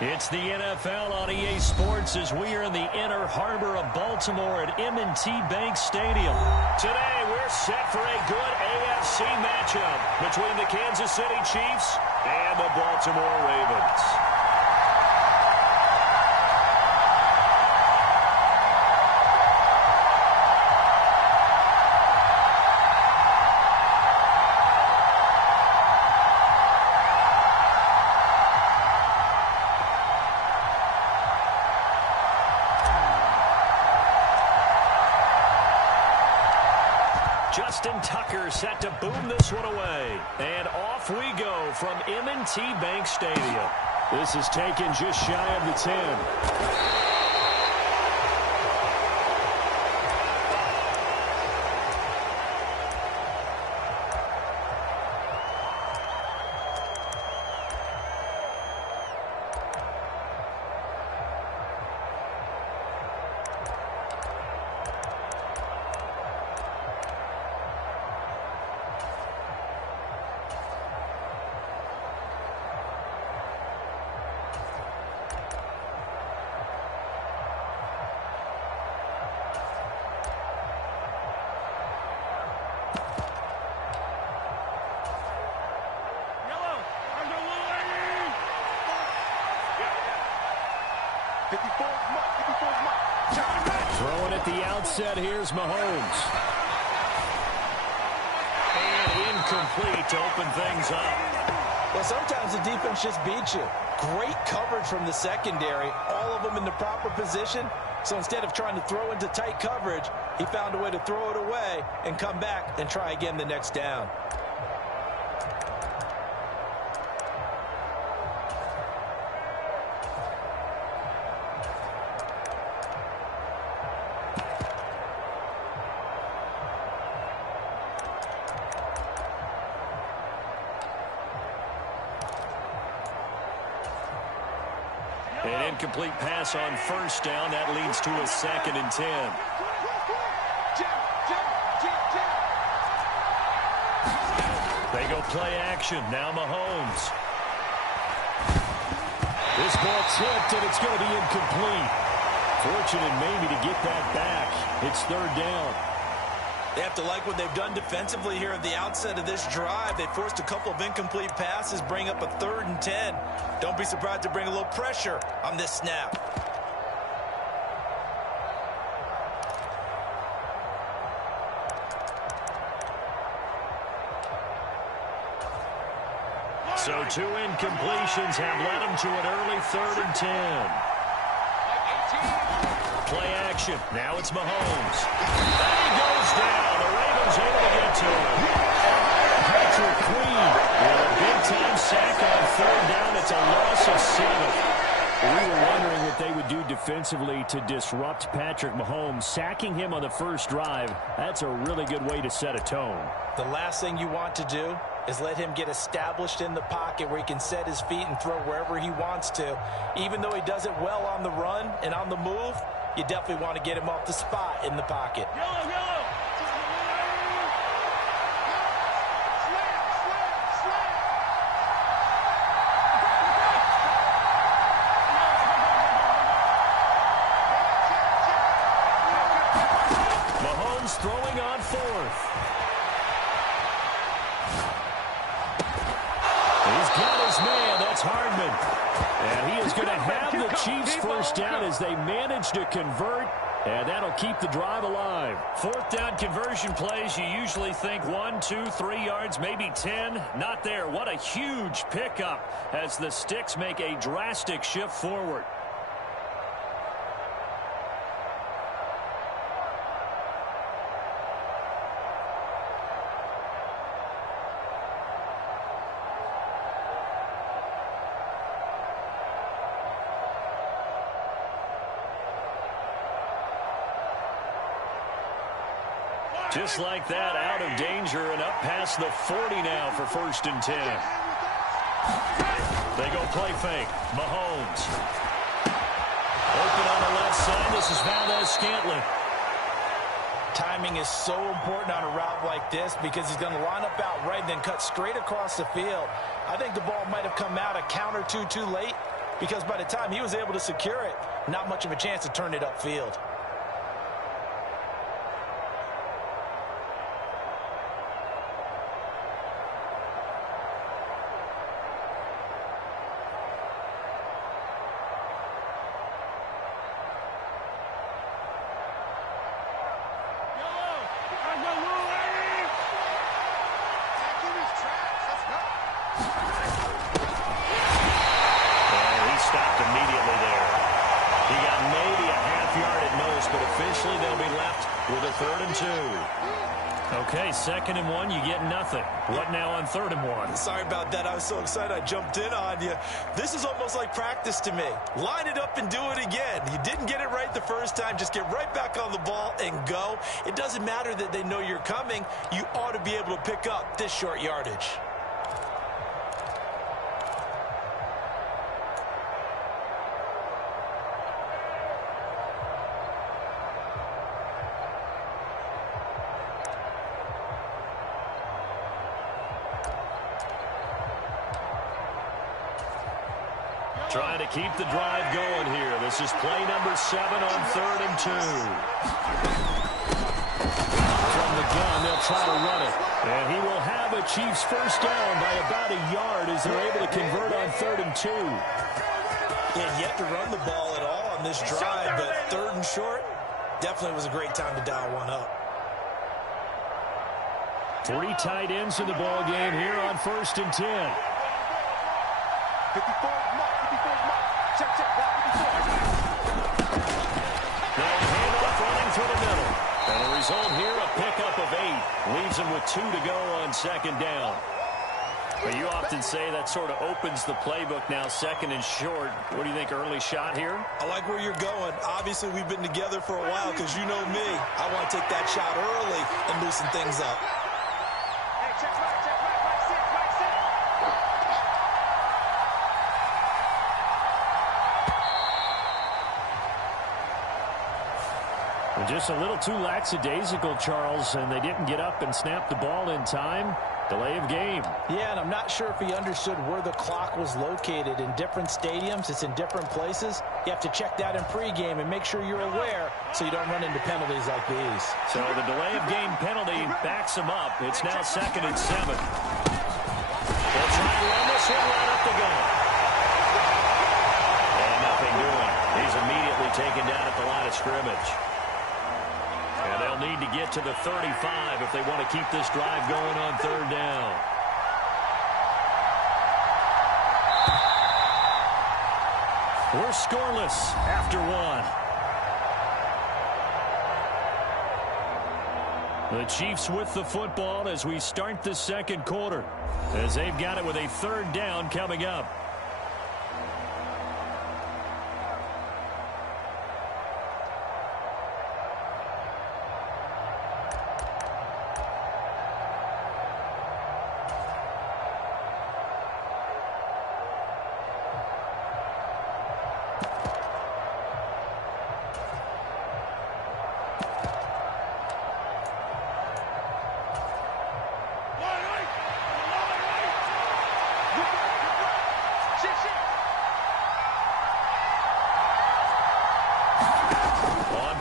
It's the NFL on EA Sports as we are in the inner harbor of Baltimore at M&T Bank Stadium. Today, we're set for a good AFC matchup between the Kansas City Chiefs and the Baltimore Ravens. Justin Tucker set to boom this one away. And off we go from M&T Bank Stadium. This is taken just shy of the 10. Throwing at the outset, here's Mahomes. And incomplete to open things up. Well, sometimes the defense just beats you. Great coverage from the secondary, all of them in the proper position. So instead of trying to throw into tight coverage, he found a way to throw it away and come back and try again the next down. An incomplete pass on first down. That leads to a 2nd and 10. They go play action. Now Mahomes. This ball tipped, and it's going to be incomplete. Fortunate maybe to get that back. It's 3rd down. They have to like what they've done defensively here at the outset of this drive. They forced a couple of incomplete passes, bring up a 3rd and 10. Don't be surprised to bring a little pressure on this snap. So 2 incompletions have led them to an early 3rd and 10. Play action. Now it's Mahomes. And he goes down. The Ravens able to get to him. Patrick Queen with a big-time sack on 3rd down. It's a loss of 7. We were wondering what they would do defensively to disrupt Patrick Mahomes. Sacking him on the first drive, that's a really good way to set a tone. The last thing you want to do is let him get established in the pocket where he can set his feet and throw wherever he wants to. Even though he does it well on the run and on the move, you definitely want to get him off the spot in the pocket. Mahomes throwing on 4th. He's got his man. That's Hardman. And he is going to have the Chiefs first down as they manage to convert. And that'll keep the drive alive. 4th down conversion plays, you usually think 1, 2, 3 yards, maybe 10. Not there. What a huge pickup as the Sticks make a drastic shift forward. Just like that, out of danger and up past the 40 now for 1st and 10. They go play fake. Mahomes. Open on the left side. This is Valdez-Scantling. Timing is so important on a route like this because he's going to line up out right and then cut straight across the field. I think the ball might have come out a count or two too late, because by the time he was able to secure it, not much of a chance to turn it upfield. But officially they'll be left with a 3rd and 2. Okay, 2nd and 1, you get nothing. What now on 3rd and 1? Sorry about that. I was so excited I jumped in on you. This is almost like practice to me. Line it up and do it again. You didn't get it right the first time. Just get right back on the ball and go. It doesn't matter that they know you're coming. You ought to be able to pick up this short yardage. Trying to keep the drive going here. This is play number 7 on 3rd and 2. From the gun, they'll try to run it. And he will have a Chiefs first down by about a yard as they're able to convert on 3rd and 2. Yeah, yet to run the ball at all on this drive, but 3rd and short definitely was a great time to dial one up. 3 tight ends in the ball game here on 1st and 10. 54, check, Now handoff running through the middle. And the result here, a pickup of 8. Leaves him with 2 to go on 2nd down. But you often say that sort of opens the playbook now, 2nd and short. What do you think, early shot here? I like where you're going. Obviously, we've been together for a while because you know me. I want to take that shot early and loosen things up. Hey, check right, sit. Just a little too lackadaisical, Charles, and they didn't get up and snap the ball in time. Delay of game. Yeah, and I'm not sure if he understood where the clock was located. In different stadiums, it's in different places. You have to check that in pregame and make sure you're aware so you don't run into penalties like these. So the delay of game penalty backs him up. It's now 2nd and 7. They'll try to run this one right up the gut. And nothing doing. He's immediately taken down at the line of scrimmage. And they'll need to get to the 35 if they want to keep this drive going on 3rd down. We're scoreless after 1. The Chiefs with the football as we start the 2nd quarter, as they've got it with a 3rd down coming up.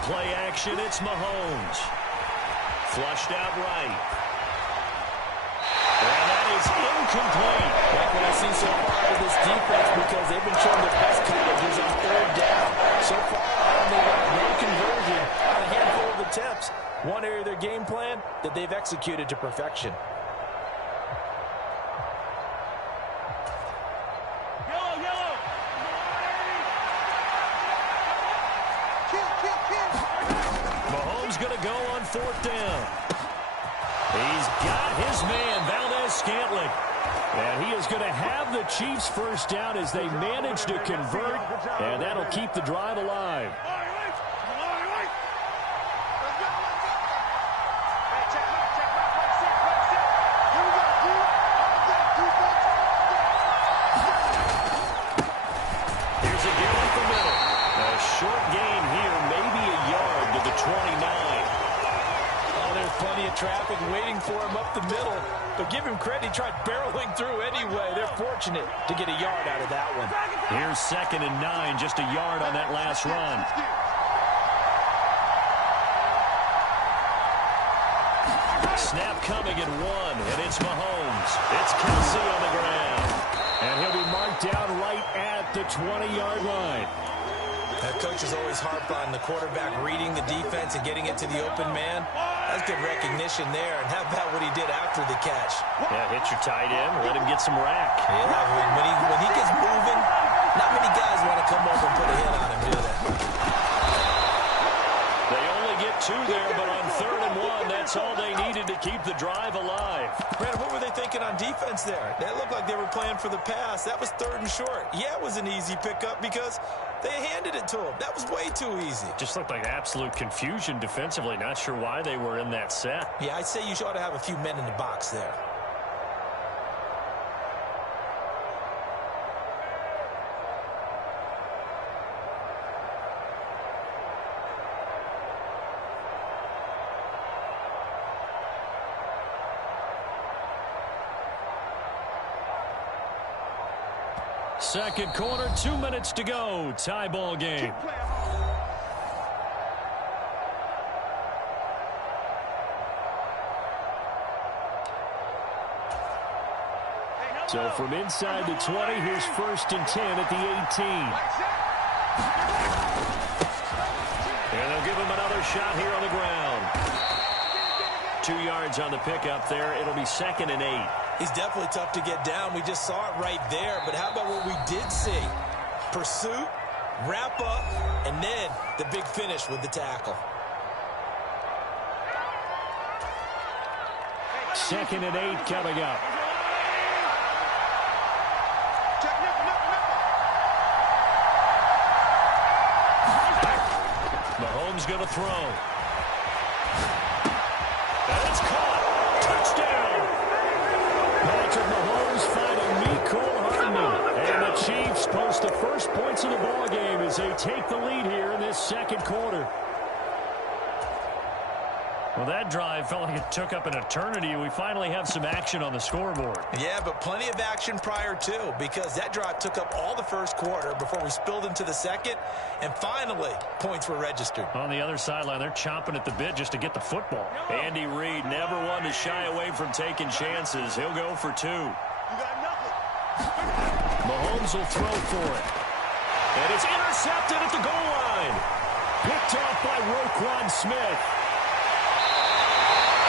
Play action, it's Mahomes. Flushed out right. And that is incomplete. Like what I've seen so far out of this defense, because they've been showing their best coverages on 3rd down. So far, they've got no conversion on a handful of attempts. One area of their game plan that they've executed to perfection. Mahomes going to go on 4th down. He's got his man, Valdez-Scantling. And he is going to have the Chiefs first down as they manage to convert. And that'll keep the drive alive. Here's a game up the middle. A short gain here, maybe a yard to the 29. Oh, there's plenty of traffic waiting for him up the middle. But give him credit, he tried barreling through anyway. They're fortunate to get a yard out of that one. Here's 2nd and 9, just a yard on that last run. Snap coming at 1, and it's Mahomes. It's Kelsey on the ground. And he'll be marked down right at the 20-yard line. Coaches always harp on the quarterback reading the defense and getting it to the open man. That's good recognition there. And how about what he did after the catch? Yeah, hit your tight end, let him get some rack. Yeah, when he gets moving, not many guys want to come over and put a hit on him, do they? They only get 2 there, but on 3rd and 1, that's all they needed to keep the drive alive. Brandon, what were they thinking on defense there? That looked like they were playing for the pass. That was 3rd and short. Yeah, it was an easy pickup because they handed it to him. That was way too easy. Just looked like absolute confusion defensively. Not sure why they were in that set. Yeah, I'd say you ought to have a few men in the box there. Second quarter, 2 minutes to go. Tie ball game. So from inside the 20, here's 1st and 10 at the 18. And they'll give him another shot here on the ground. 2 yards on the pickup there. It'll be 2nd and 8. He's definitely tough to get down. We just saw it right there. But how about what we did see? Pursuit, wrap up, and then the big finish with the tackle. 2nd and 8 coming up. Mahomes going to throw. And it's caught. Touchdown. Patrick Mahomes finding Mecole Hardman. And the Chiefs post the first points of the ball game as they take the lead here in this second quarter. Well, that drive felt like it took up an eternity. We finally have some action on the scoreboard. Yeah, but plenty of action prior to, because that drive took up all the first quarter before we spilled into the second, and finally, points were registered. On the other sideline, they're chomping at the bit just to get the football. Andy Reid never one to shy away from taking chances. He'll go for 2. Mahomes will throw for it. And it's intercepted at the goal line. Picked off by Roquan Smith.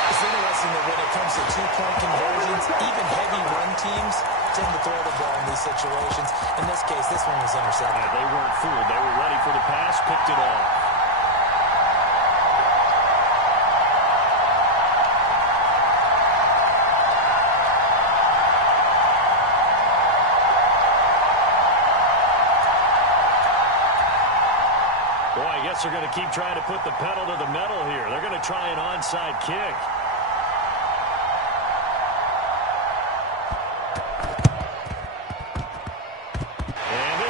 It's interesting that when it comes to two-point conversions, even heavy run teams tend to throw the ball in these situations. In this case, this one was intercepted. They weren't fooled. They were ready for the pass, picked it off. Boy, I guess they're going to keep trying to put the pedal to the metal here. They're going to try an onside kick.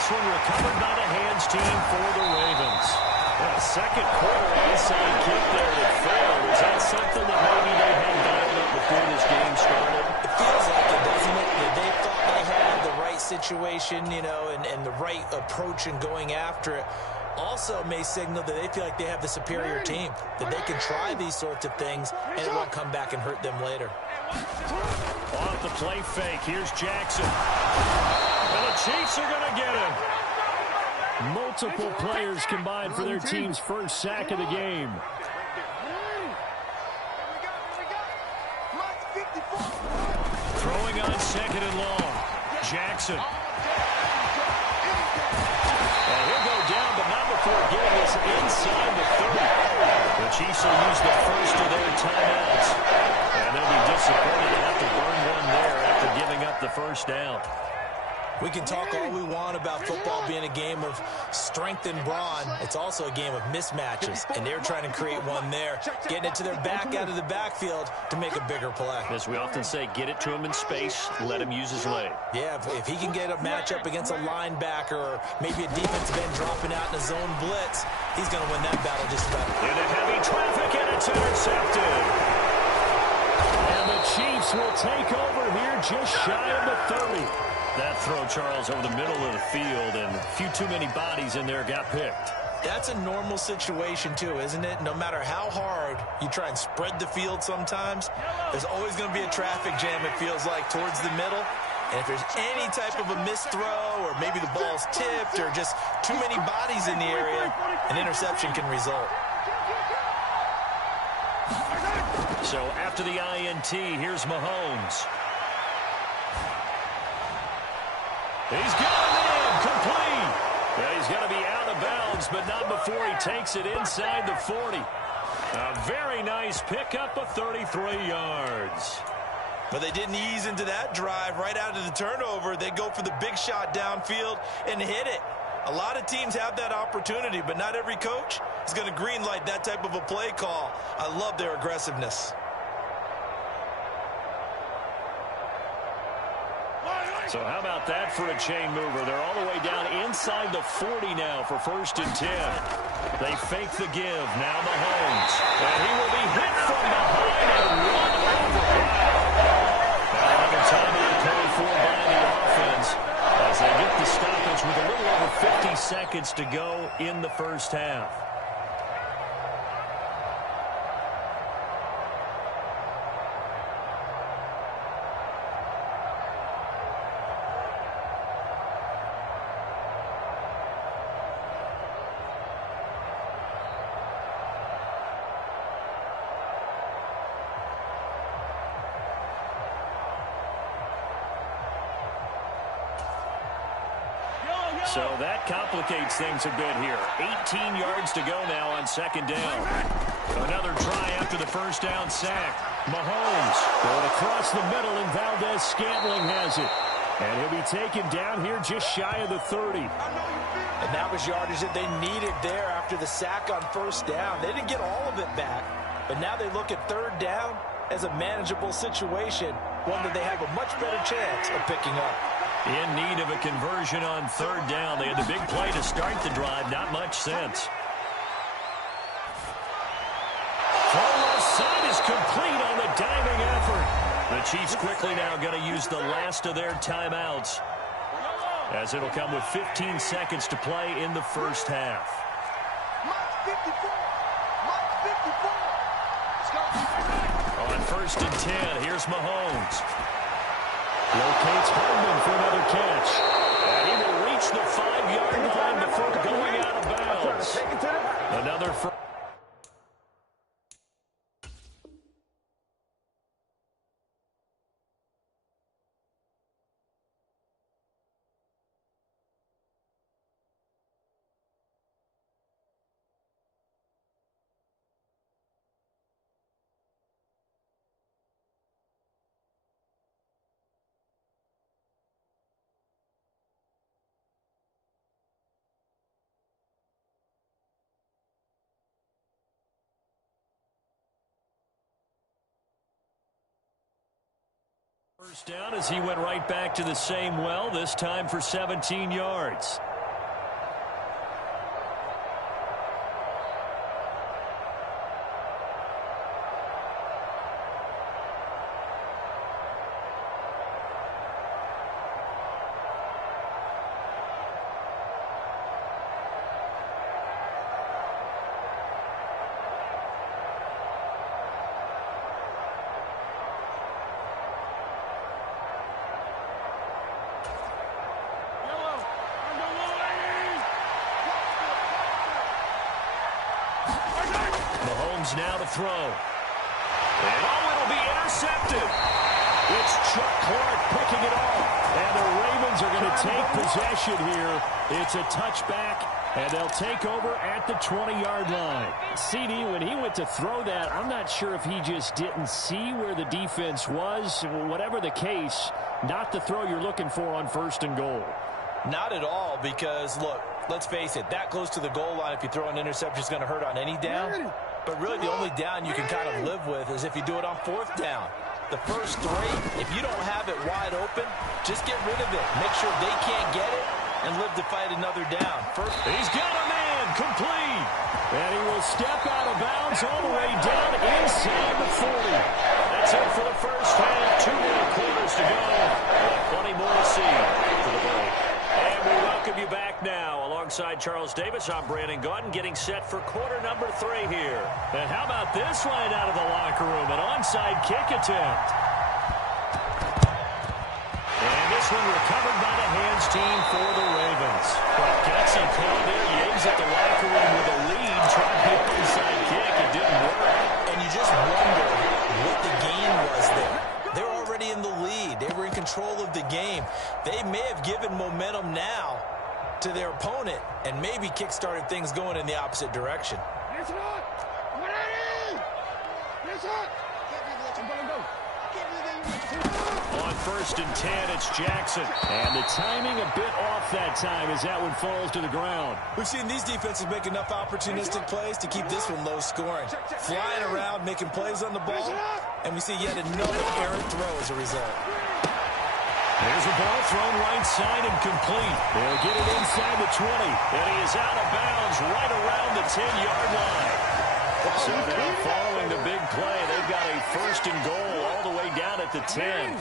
One recovered by the hands team for the Ravens. A second quarter onside kick there that failed. Is that something that maybe they had dialed up before this game started? It feels like it, doesn't it? That they thought they had the right situation, you know, and the right approach in going after it. Also may signal that they feel like they have the superior team, that they can try these sorts of things and it won't come back and hurt them later. Off the play fake, here's Jackson. And the Chiefs are going to get him. Multiple players combined for their team's first sack of the game. Throwing on 2nd and long. Jackson. And he'll go down, but not before getting us inside the 30. The Chiefs will use the first of their timeouts. And they'll be disappointed to have to burn one there after giving up the first down. We can talk all we want about football being a game of strength and brawn. It's also a game of mismatches, and they're trying to create one there, getting it to their back out of the backfield to make a bigger play. As we often say, get it to him in space, let him use his leg. Yeah, if he can get a matchup against a linebacker or maybe a defensive end dropping out in a zone blitz, he's going to win that battle just about. Into heavy traffic, and it's intercepted. Chiefs will take over here just shy of the 30. That throw, Charles, over the middle of the field, and a few too many bodies in there got picked. That's a normal situation, too, isn't it? No matter how hard you try and spread the field sometimes, there's always going to be a traffic jam, it feels like, towards the middle. And if there's any type of a missed throw or maybe the ball's tipped or just too many bodies in the area, an interception can result. So after the INT, here's Mahomes. He's got him in, complete. Well, he's going to be out of bounds, but not before he takes it inside the 40. A very nice pickup of 33 yards. But they didn't ease into that drive right out of the turnover. They go for the big shot downfield and hit it. A lot of teams have that opportunity, but not every coach is going to greenlight that type of a play call. I love their aggressiveness. So how about that for a chain mover? They're all the way down inside the 40 now for 1st and 10. They fake the give. Now Mahomes. And he will be hit from behind and run over. Another timeout called for by the offense as they get the stoppage with a little over 50 seconds to go in the first half. So that complicates things a bit here. 18 yards to go now on 2nd down. Another try after the first down sack. Mahomes going across the middle, and Valdez-Scantling has it. And he'll be taken down here just shy of the 30. And that was yardage that they needed there after the sack on 1st down. They didn't get all of it back, but now they look at 3rd down as a manageable situation, one that they have a much better chance of picking up. In need of a conversion on 3rd down. They had the big play to start the drive. Not much sense. Throw left side is complete on the diving effort. The Chiefs quickly now going to use the last of their timeouts, as it'll come with 15 seconds to play in the first half. On 1st and 10, here's Mahomes. Locates Hardman for another catch. And he will reach the 5-yard line before going out of bounds. Another first. First down as he went right back to the same well, this time for 17 yards. Now to throw. And it'll be intercepted. It's Chuck Clark picking it off. And the Ravens are going to take possession here. It's a touchback, and they'll take over at the 20-yard line. CD, when he went to throw that, I'm not sure if he just didn't see where the defense was. Whatever the case, not the throw you're looking for on 1st and goal. Not at all, because, look, let's face it, that close to the goal line, if you throw an interception, is going to hurt on any down. But really the only down you can kind of live with is if you do it on 4th down. The first 3, if you don't have it wide open, just get rid of it. Make sure they can't get it and live to fight another down. He's got a man complete. And he will step out of bounds all the way down inside the 40. That's That's it for the first half. 2 more quarters to go. Plenty more to see for the break. And we welcome you back now. Alongside Charles Davis, I'm Brandon Gaudin, getting set for quarter number 3 here. And how about this line out of the locker room? An onside kick attempt. And this one recovered by the hands team for the Ravens. But gutsy call there. Yates at the locker room with a lead. Tried the onside kick. It didn't work. And you just wonder what the gain was there. They're already in the lead. They were in control of the game. They may have given momentum now to their opponent and maybe kick-started things going in the opposite direction. On 1st and 10, it's Jackson. And the timing a bit off that time as that one falls to the ground. We've seen these defenses make enough opportunistic plays to keep this one low scoring. Flying around, making plays on the ball, and we see yet another errant throw as a result. There's a ball thrown right side and complete. They'll get it inside the 20. And he is out of bounds right around the 10-yard line. So now following the big play, they've got a 1st and goal all the way down at the 10.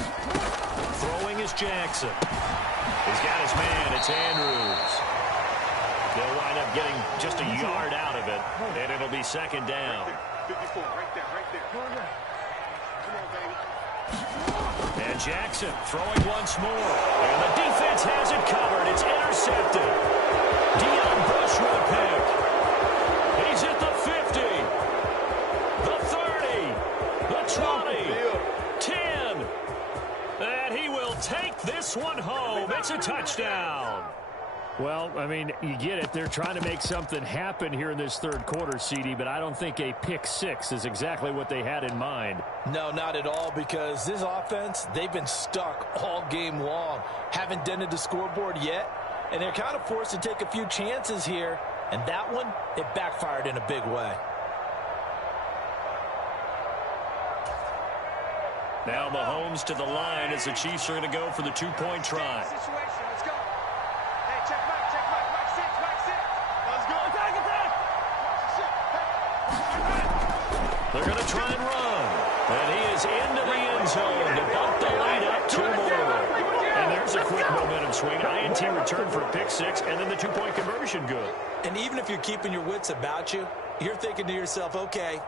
Throwing is Jackson. He's got his man. It's Andrews. They'll wind up getting just a yard out of it, and it'll be 2nd down. 54, right there, right there. Come on, baby. And Jackson throwing once more. And the defense has it covered. It's intercepted. Deion Bush with a pick. He's at the 50. The 30. The 20. 10. And he will take this one home. It's a touchdown. Well, I mean, you get it. They're trying to make something happen here in this 3rd quarter, CD, but I don't think a pick 6 is exactly what they had in mind. No, not at all, because this offense, they've been stuck all game long. Haven't dented the scoreboard yet, and they're kind of forced to take a few chances here, and that one, it backfired in a big way. Now Mahomes to the line as the Chiefs are going to go for the 2-point try. Situation, let's go. Hey, check Mike 6, Mike 6. Let's go. Attack. They're going to try and run. And he is into the end zone to bump the lead up 2 more. And there's a quick momentum swing. INT return for a pick 6, and then the 2-point conversion good. And even if you're keeping your wits about you, you're thinking to yourself, okay,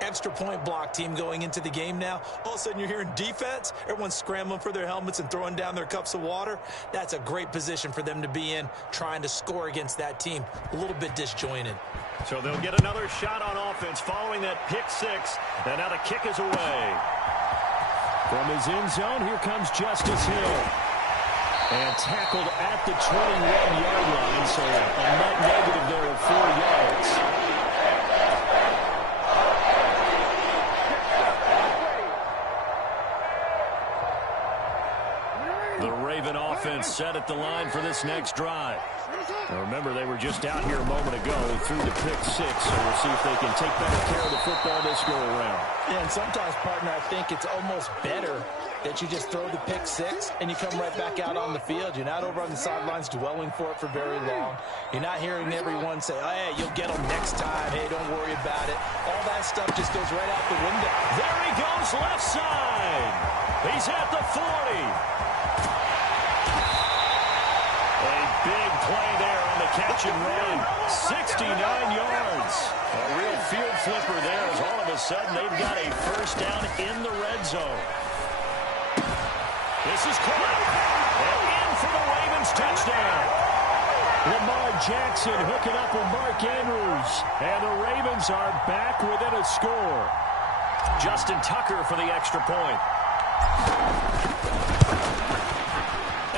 extra point block team going into the game now. All of a sudden you're hearing defense. Everyone's scrambling for their helmets and throwing down their cups of water. That's a great position for them to be in, trying to score against that team. A little bit disjointed. So they'll get another shot on offense following that pick 6. And now the kick is away. From his end zone, here comes Justice Hill. And tackled at the 21-yard line, so a net negative there of 4 yards. The Raven offense set at the line for this next drive. Now remember, they were just out here a moment ago. They threw the pick 6, so we'll see if they can take better care of the football this go around. Yeah, and sometimes, partner, I think it's almost better that you just throw the pick 6 and you come right back out on the field. You're not over on the sidelines dwelling for it for very long. You're not hearing everyone say, oh, hey, you'll get them next time. Hey, don't worry about it. All that stuff just goes right out the window. There he goes, left side. He's at the 40. Big play there on the catch and run. 69 yards. A real field flipper there as all of a sudden they've got a 1st down in the red zone. This is caught. And in for the Ravens touchdown. Lamar Jackson hooking up with Mark Andrews. And the Ravens are back within a score. Justin Tucker for the extra point.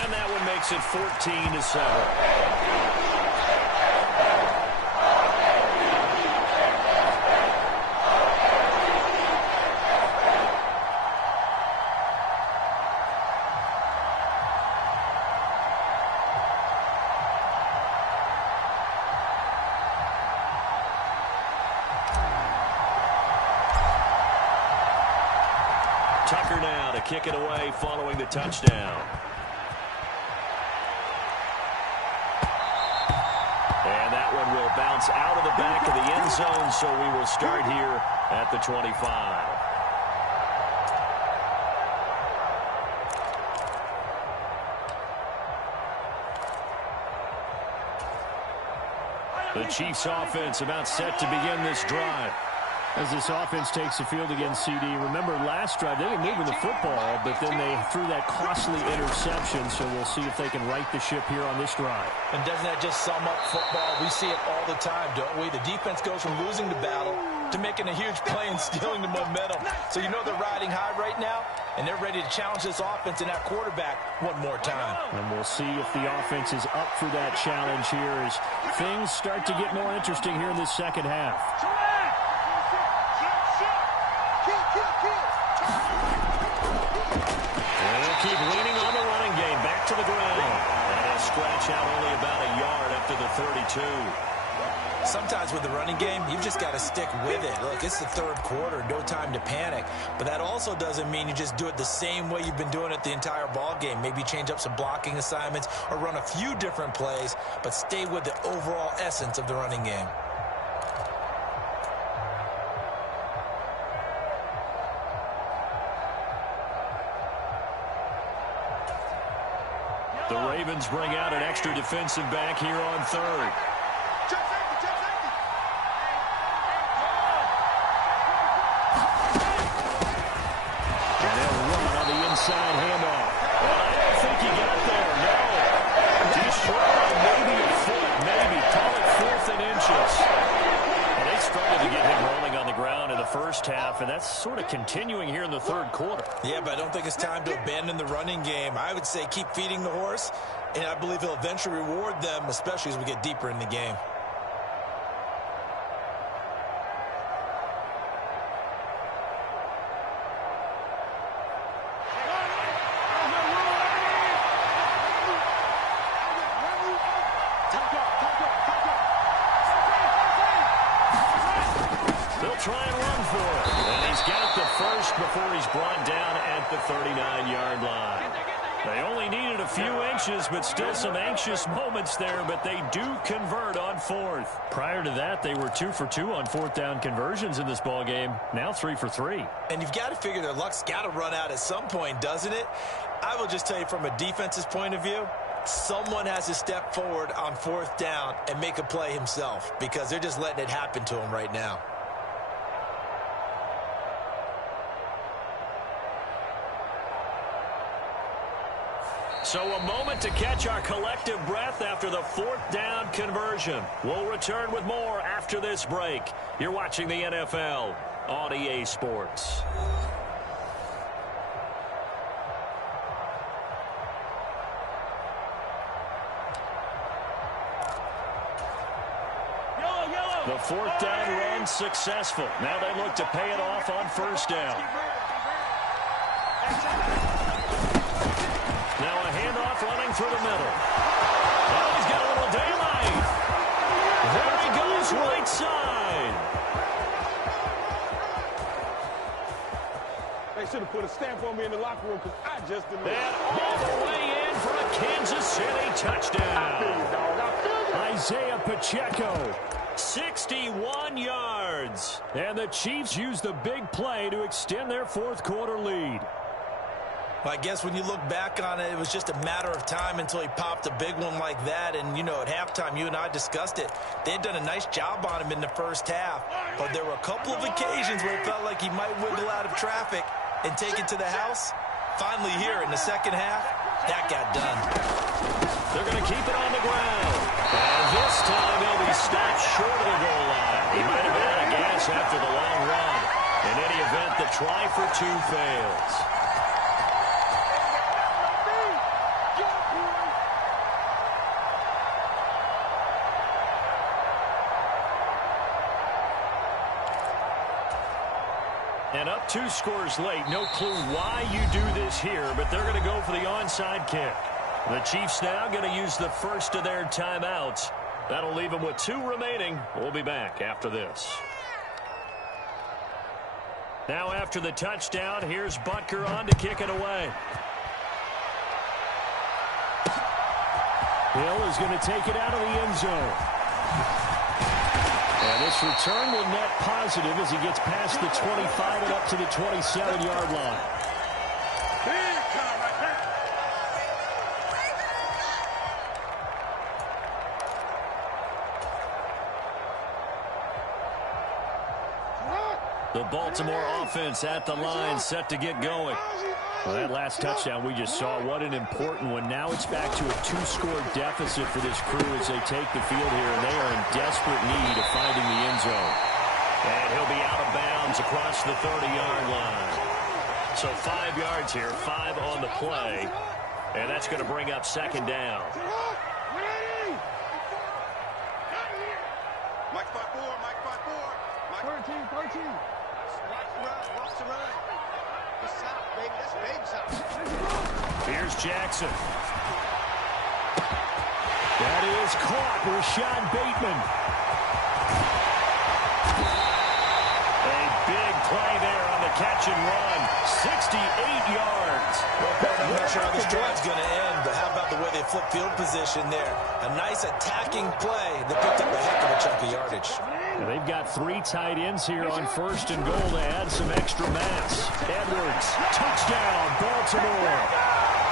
And that one makes it 14-7. Tucker now to kick it away following the touchdown. And that one will bounce out of the back of the end zone, so we will start here at the 25. The Chiefs offense about set to begin this drive. As this offense takes the field against CD, remember last drive they were moving the football, but then they threw that costly interception, so we'll see if they can right the ship here on this drive. And doesn't that just sum up football? We see it all the time, don't we? The defense goes from losing the battle to making a huge play and stealing the momentum. So you know they're riding high right now, and they're ready to challenge this offense and that quarterback one more time. And we'll see if the offense is up for that challenge here as things start to get more interesting here in this second half. And they'll keep leaning on the running game. Back to the ground. And he'll scratch out only about a yard after the 32. Sometimes with the running game, you've just got to stick with it. Look, it's the third quarter, no time to panic. But that also doesn't mean you just do it the same way you've been doing it the entire ball game. Maybe change up some blocking assignments or run a few different plays, but stay with the overall essence of the running game. The Ravens bring out an extra defensive back here on third. And they'll run on the inside handoff. Well, I don't think he got there, no. He's short on maybe a foot, maybe. Call it 4th and inches. Well, they started to get him rolling on the ground in the first half, and that's sort of continuing here in the third quarter. Yeah, but I don't think it's time to abandon the running game. I would say keep feeding the horse, and I believe he'll eventually reward them, especially as we get deeper in the game. Try and run for it. And he's got the first before he's brought down at the 39-yard line. They only needed a few inches, but still some anxious moments there, but they do convert on fourth. Prior to that, they were 2 for 2 on fourth down conversions in this ball game. Now 3 for 3. And you've got to figure their luck's got to run out at some point, doesn't it? I will just tell you from a defense's point of view, someone has to step forward on fourth down and make a play himself because they're just letting it happen to him right now. So a moment to catch our collective breath after the fourth down conversion. We'll return with more after this break. You're watching the NFL on EA Sports. The fourth down run successful. Now they look to pay it off on first down. Now a handoff running through the middle. Oh, he's got a little daylight. There he goes, right side. They should have put a stamp on me in the locker room because I just didn't. And all the way in for a Kansas City touchdown. I feel you, dog. I feel you. Isaiah Pacheco, 61 yards. And the Chiefs use the big play to extend their fourth quarter lead. Well, I guess when you look back on it, it was just a matter of time until he popped a big one like that. And, you know, at halftime, you and I discussed it. They had done a nice job on him in the first half. But there were a couple of occasions where it felt like he might wiggle out of traffic and take it to the house. Finally here in the second half, that got done. They're going to keep it on the ground. And this time he'll be stopped short of the goal line. He might have been out of gas after the long run. In any event, the try for two fails. And up 2 scores late. No clue why you do this here, but they're going to go for the onside kick. The Chiefs now going to use the first of their timeouts. That'll leave them with 2 remaining. We'll be back after this. Now after the touchdown, here's Butker on to kick it away. Hill is going to take it out of the end zone. And this return will net positive as he gets past the 25 and up to the 27-yard line. The Baltimore offense at the line, set to get going. Well, that last touchdown we just saw, what an important one. Now it's back to a 2-score deficit for this crew as they take the field here, and they are in desperate need of finding the end zone. And he'll be out of bounds across the 30-yard line. So 5 yards here, 5 on the play, and that's going to bring up second down. Mike 5-4, Mike 5-4. Mike 13. Watch the run. That's south, baby. That's big south. Here's Jackson. That is caught. Rashad Bateman. A big play there on the catch and run. 68 yards. Well, I'm not sure how this drive's going to end, but how about the way they flip field position there? A nice attacking play that picked up a heck of a chunk of yardage. They've got 3 tight ends here on 1st and goal to add some extra mass. Edwards, touchdown, Baltimore.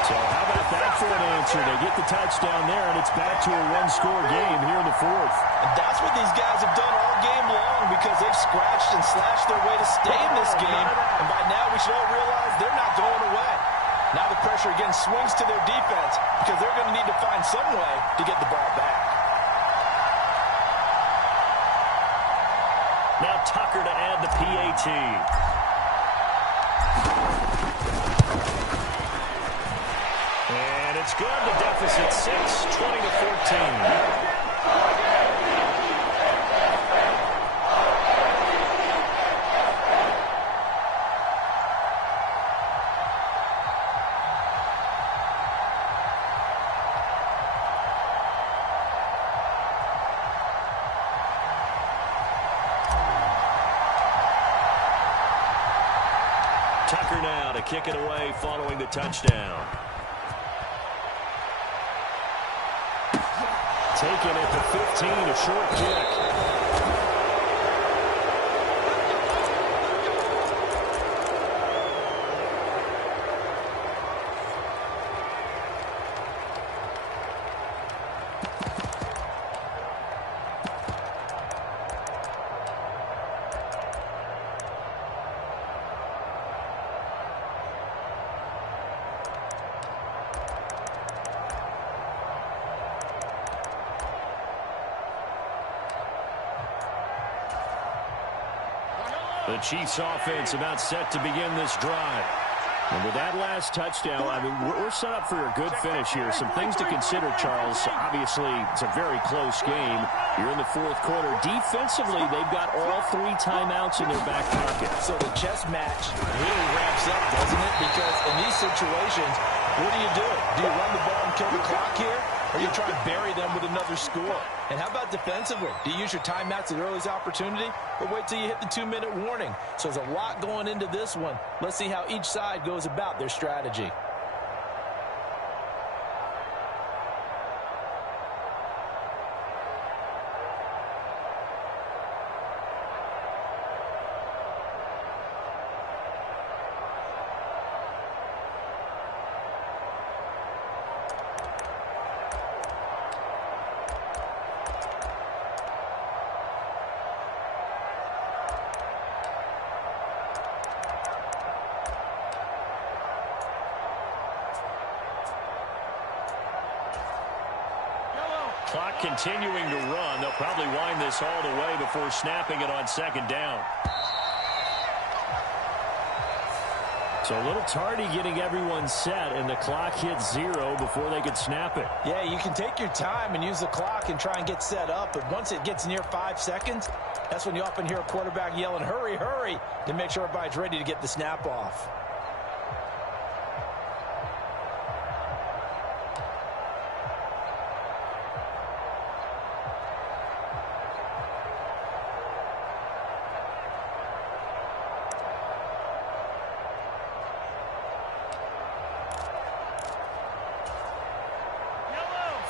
So how about that for an answer? They get the touchdown there, and it's back to a 1-score game here in the 4th. And that's what these guys have done all game long because they've scratched and slashed their way to stay in this game. And by now we should all realize they're not going away. Now the pressure again swings to their defense because they're going to need to find some way to get the ball back. Now Tucker to add the PAT. And it's good. The deficit 6, 20-14. Tucker now to kick it away following the touchdown. Taken at the 15, a short kick. The Chiefs offense about set to begin this drive. And with that last touchdown, I mean, we're set up for a good finish here. Some things to consider, Charles. Obviously, it's a very close game. You're in the 4th quarter. Defensively, they've got all 3 timeouts in their back pocket. So the chess match really ramps up, doesn't it? Because in these situations, what do? Do you run the ball and kill the clock here? Or you try and bury them with another score? And how about defensively? Do you use your timeouts at earliest opportunity? Or wait till you hit the 2-minute warning? So there's a lot going into this one. Let's see how each side goes about their strategy. Clock continuing to run. They'll probably wind this all the way before snapping it on 2nd down. So a little tardy getting everyone set, and the clock hits 0 before they could snap it. Yeah, you can take your time and use the clock and try and get set up, but once it gets near 5 seconds, that's when you often hear a quarterback yelling, hurry, hurry, to make sure everybody's ready to get the snap off.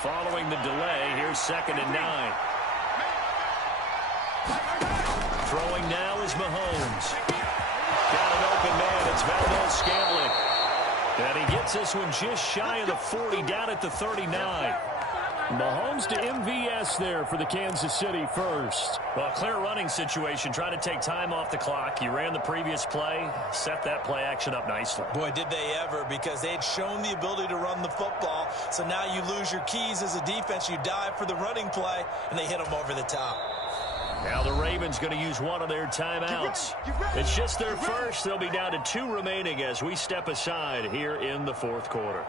Following the delay, here's 2nd and 9. Throwing now is Mahomes. Got an open man. It's Valdez-Scantling. And he gets this one just shy of the 40, down at the 39. Mahomes to MVS there for the Kansas City first. Well, clear running situation. Try to take time off the clock. You ran the previous play, set that play action up nicely. Boy, did they ever, because they had shown the ability to run the football. So now you lose your keys as a defense. You dive for the running play, and they hit them over the top. Now the Ravens going to use one of their timeouts. It's just their first. They'll be down to 2 remaining as we step aside here in the fourth quarter.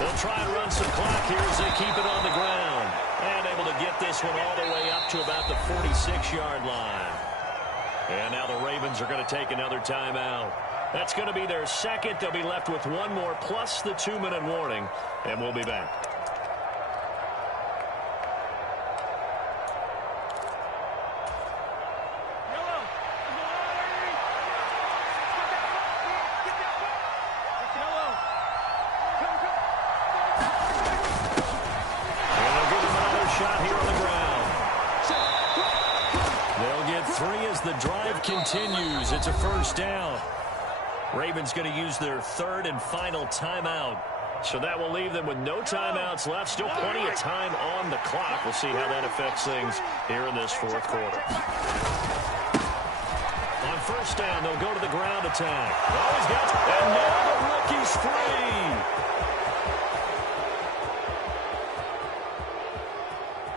They'll try and run some clock here as they keep it on the ground. And able to get this one all the way up to about the 46-yard line. And now the Ravens are going to take another timeout. That's going to be their second. They'll be left with one more plus the 2-minute warning. And we'll be back. The drive continues. It's a first down. Ravens going to use their third and final timeout. So that will leave them with no timeouts left. Still plenty of time on the clock. We'll see how that affects things here in this fourth quarter. On first down, they'll go to the ground attack. Oh, he's got, and now the rookie's free.